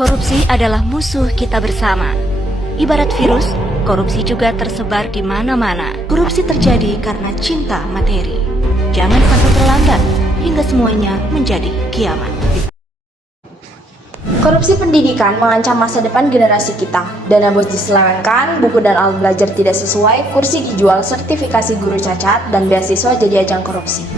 Korupsi adalah musuh kita bersama. Ibarat virus, korupsi juga tersebar di mana-mana. Korupsi terjadi karena cinta materi. Jangan sampai terlambat hingga semuanya menjadi kiamat. Korupsi pendidikan mengancam masa depan generasi kita. Dana bos diselewengkan, buku dan alat belajar tidak sesuai, kursi dijual, sertifikasi guru cacat, dan beasiswa jadi ajang korupsi.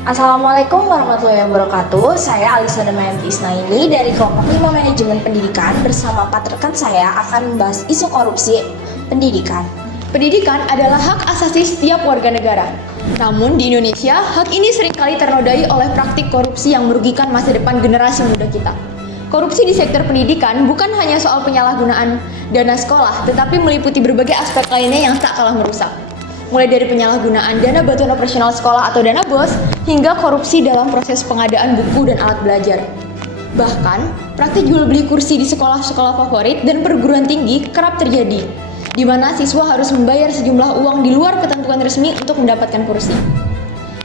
Assalamualaikum warahmatullahi wabarakatuh. Saya Alisa Damayanti Isnaini dari kelompok 5 Manajemen Pendidikan bersama 4 rekan saya akan membahas isu korupsi pendidikan. Pendidikan adalah hak asasi setiap warga negara. Namun di Indonesia, hak ini seringkali ternodai oleh praktik korupsi yang merugikan masa depan generasi muda kita. Korupsi di sektor pendidikan bukan hanya soal penyalahgunaan dana sekolah, tetapi meliputi berbagai aspek lainnya yang tak kalah merusak. Mulai dari penyalahgunaan dana bantuan operasional sekolah atau dana BOS, hingga korupsi dalam proses pengadaan buku dan alat belajar. Bahkan, praktik jual beli kursi di sekolah-sekolah favorit dan perguruan tinggi kerap terjadi, di mana siswa harus membayar sejumlah uang di luar ketentuan resmi untuk mendapatkan kursi.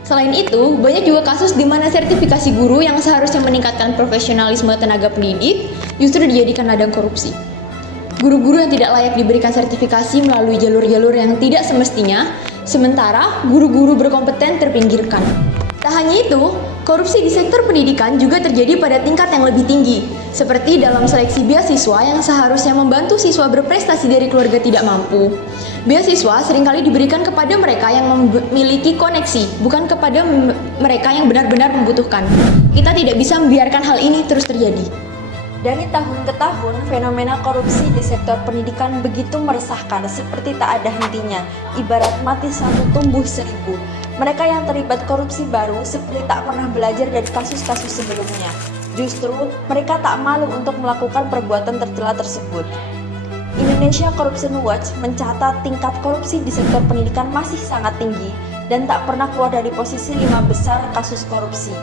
Selain itu, banyak juga kasus di mana sertifikasi guru yang seharusnya meningkatkan profesionalisme tenaga pendidik justru dijadikan ladang korupsi. Guru-guru yang tidak layak diberikan sertifikasi melalui jalur-jalur yang tidak semestinya, sementara guru-guru berkompeten terpinggirkan. Tak hanya itu, korupsi di sektor pendidikan juga terjadi pada tingkat yang lebih tinggi, seperti dalam seleksi beasiswa yang seharusnya membantu siswa berprestasi dari keluarga tidak mampu. Beasiswa seringkali diberikan kepada mereka yang memiliki koneksi, bukan kepada mereka yang benar-benar membutuhkan. Kita tidak bisa membiarkan hal ini terus terjadi. Dari tahun ke tahun, fenomena korupsi di sektor pendidikan begitu meresahkan seperti tak ada hentinya, ibarat mati satu tumbuh seribu. Mereka yang terlibat korupsi baru seperti tak pernah belajar dari kasus-kasus sebelumnya. Justru, mereka tak malu untuk melakukan perbuatan tercela tersebut. Indonesia Corruption Watch mencatat tingkat korupsi di sektor pendidikan masih sangat tinggi dan tak pernah keluar dari posisi 5 besar kasus korupsi.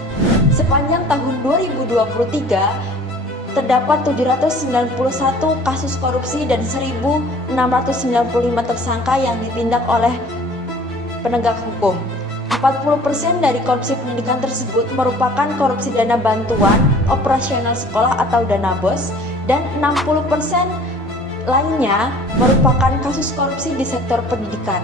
Sepanjang tahun 2023, terdapat 791 kasus korupsi dan 1.695 tersangka yang ditindak oleh penegak hukum. 40% dari korupsi pendidikan tersebut merupakan korupsi dana bantuan operasional sekolah atau dana BOS, dan 60% lainnya merupakan kasus korupsi di sektor pendidikan.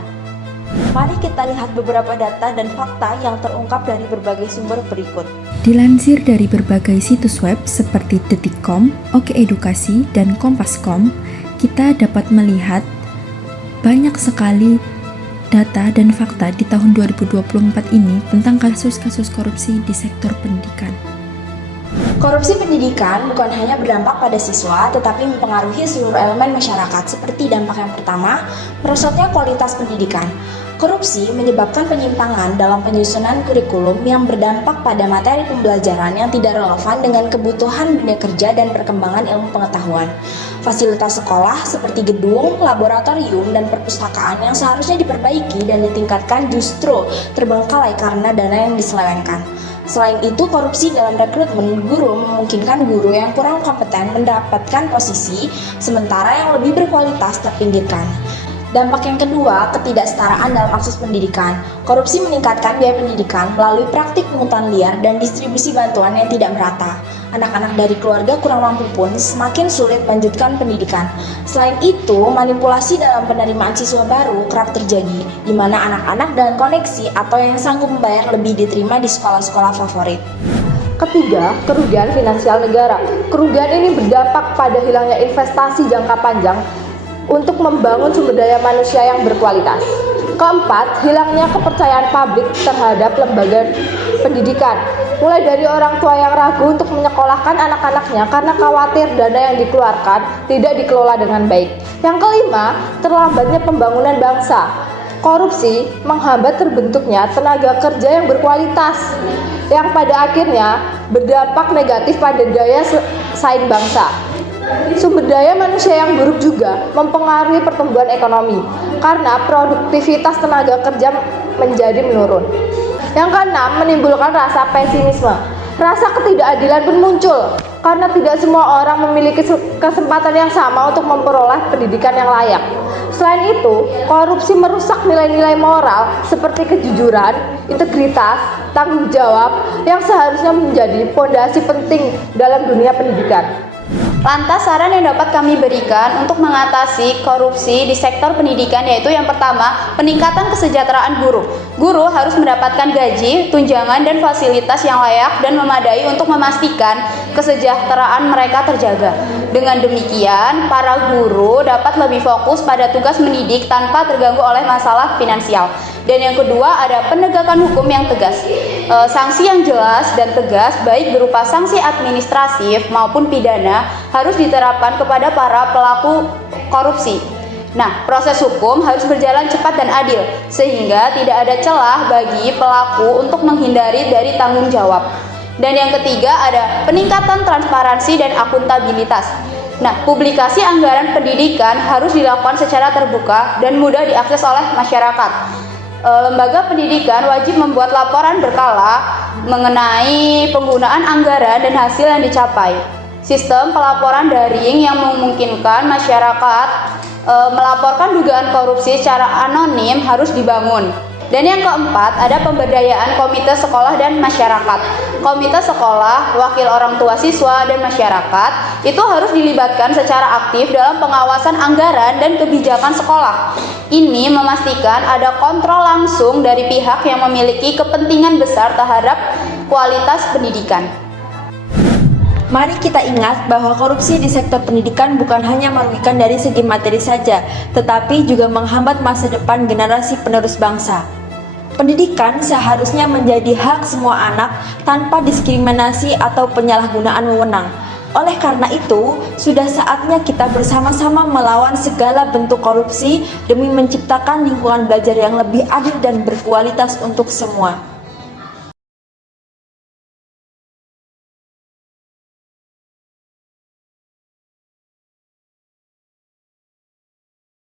Mari kita lihat beberapa data dan fakta yang terungkap dari berbagai sumber berikut. Dilansir dari berbagai situs web seperti Detik.com, Oke Edukasi, dan Kompas.com, kita dapat melihat banyak sekali data dan fakta di tahun 2024 ini tentang kasus-kasus korupsi di sektor pendidikan. Korupsi pendidikan bukan hanya berdampak pada siswa, tetapi mempengaruhi seluruh elemen masyarakat. Seperti dampak yang pertama, merosotnya kualitas pendidikan. Korupsi menyebabkan penyimpangan dalam penyusunan kurikulum yang berdampak pada materi pembelajaran yang tidak relevan dengan kebutuhan dunia kerja dan perkembangan ilmu pengetahuan. Fasilitas sekolah seperti gedung, laboratorium, dan perpustakaan yang seharusnya diperbaiki dan ditingkatkan justru terbengkalai karena dana yang diselewengkan. Selain itu, korupsi dalam rekrutmen guru memungkinkan guru yang kurang kompeten mendapatkan posisi, sementara yang lebih berkualitas terpinggirkan. Dampak yang kedua, ketidaksetaraan dalam akses pendidikan. Korupsi meningkatkan biaya pendidikan melalui praktik pungutan liar dan distribusi bantuan yang tidak merata. Anak-anak dari keluarga kurang mampu pun semakin sulit melanjutkan pendidikan. Selain itu, manipulasi dalam penerimaan siswa baru kerap terjadi, di mana anak-anak dengan koneksi atau yang sanggup membayar lebih diterima di sekolah-sekolah favorit. Ketiga, kerugian finansial negara. Kerugian ini berdampak pada hilangnya investasi jangka panjang untuk membangun sumber daya manusia yang berkualitas. Keempat, hilangnya kepercayaan publik terhadap lembaga pendidikan. Mulai dari orang tua yang ragu untuk menyekolahkan anak-anaknya karena khawatir dana yang dikeluarkan tidak dikelola dengan baik. Yang kelima, terlambatnya pembangunan bangsa. Korupsi menghambat terbentuknya tenaga kerja yang berkualitas, yang pada akhirnya berdampak negatif pada daya saing bangsa. Sumber daya manusia yang buruk juga mempengaruhi pertumbuhan ekonomi karena produktivitas tenaga kerja menjadi menurun. Yang keenam, menimbulkan rasa pesimisme. Rasa ketidakadilan pun muncul karena tidak semua orang memiliki kesempatan yang sama untuk memperoleh pendidikan yang layak. Selain itu, korupsi merusak nilai-nilai moral seperti kejujuran, integritas, tanggung jawab yang seharusnya menjadi fondasi penting dalam dunia pendidikan. Lantas saran yang dapat kami berikan untuk mengatasi korupsi di sektor pendidikan yaitu yang pertama, peningkatan kesejahteraan guru. Guru harus mendapatkan gaji, tunjangan, dan fasilitas yang layak dan memadai untuk memastikan kesejahteraan mereka terjaga. Dengan demikian, para guru dapat lebih fokus pada tugas mendidik tanpa terganggu oleh masalah finansial. Dan yang kedua, ada penegakan hukum yang tegas. Sanksi yang jelas dan tegas, baik berupa sanksi administratif maupun pidana, harus diterapkan kepada para pelaku korupsi. Nah, proses hukum harus berjalan cepat dan adil, sehingga tidak ada celah bagi pelaku untuk menghindari dari tanggung jawab. Dan yang ketiga, ada peningkatan transparansi dan akuntabilitas. Nah, publikasi anggaran pendidikan harus dilakukan secara terbuka dan mudah diakses oleh masyarakat. Lembaga pendidikan wajib membuat laporan berkala mengenai penggunaan anggaran dan hasil yang dicapai. Sistem pelaporan daring yang memungkinkan masyarakat melaporkan dugaan korupsi secara anonim harus dibangun. Dan yang keempat, ada pemberdayaan komite sekolah dan masyarakat. Komite sekolah, wakil orang tua siswa, dan masyarakat itu harus dilibatkan secara aktif dalam pengawasan anggaran dan kebijakan sekolah. Ini memastikan ada kontrol langsung dari pihak yang memiliki kepentingan besar terhadap kualitas pendidikan. Mari kita ingat bahwa korupsi di sektor pendidikan bukan hanya merugikan dari segi materi saja, tetapi juga menghambat masa depan generasi penerus bangsa. Pendidikan seharusnya menjadi hak semua anak tanpa diskriminasi atau penyalahgunaan wewenang. Oleh karena itu, sudah saatnya kita bersama-sama melawan segala bentuk korupsi demi menciptakan lingkungan belajar yang lebih adil dan berkualitas untuk semua.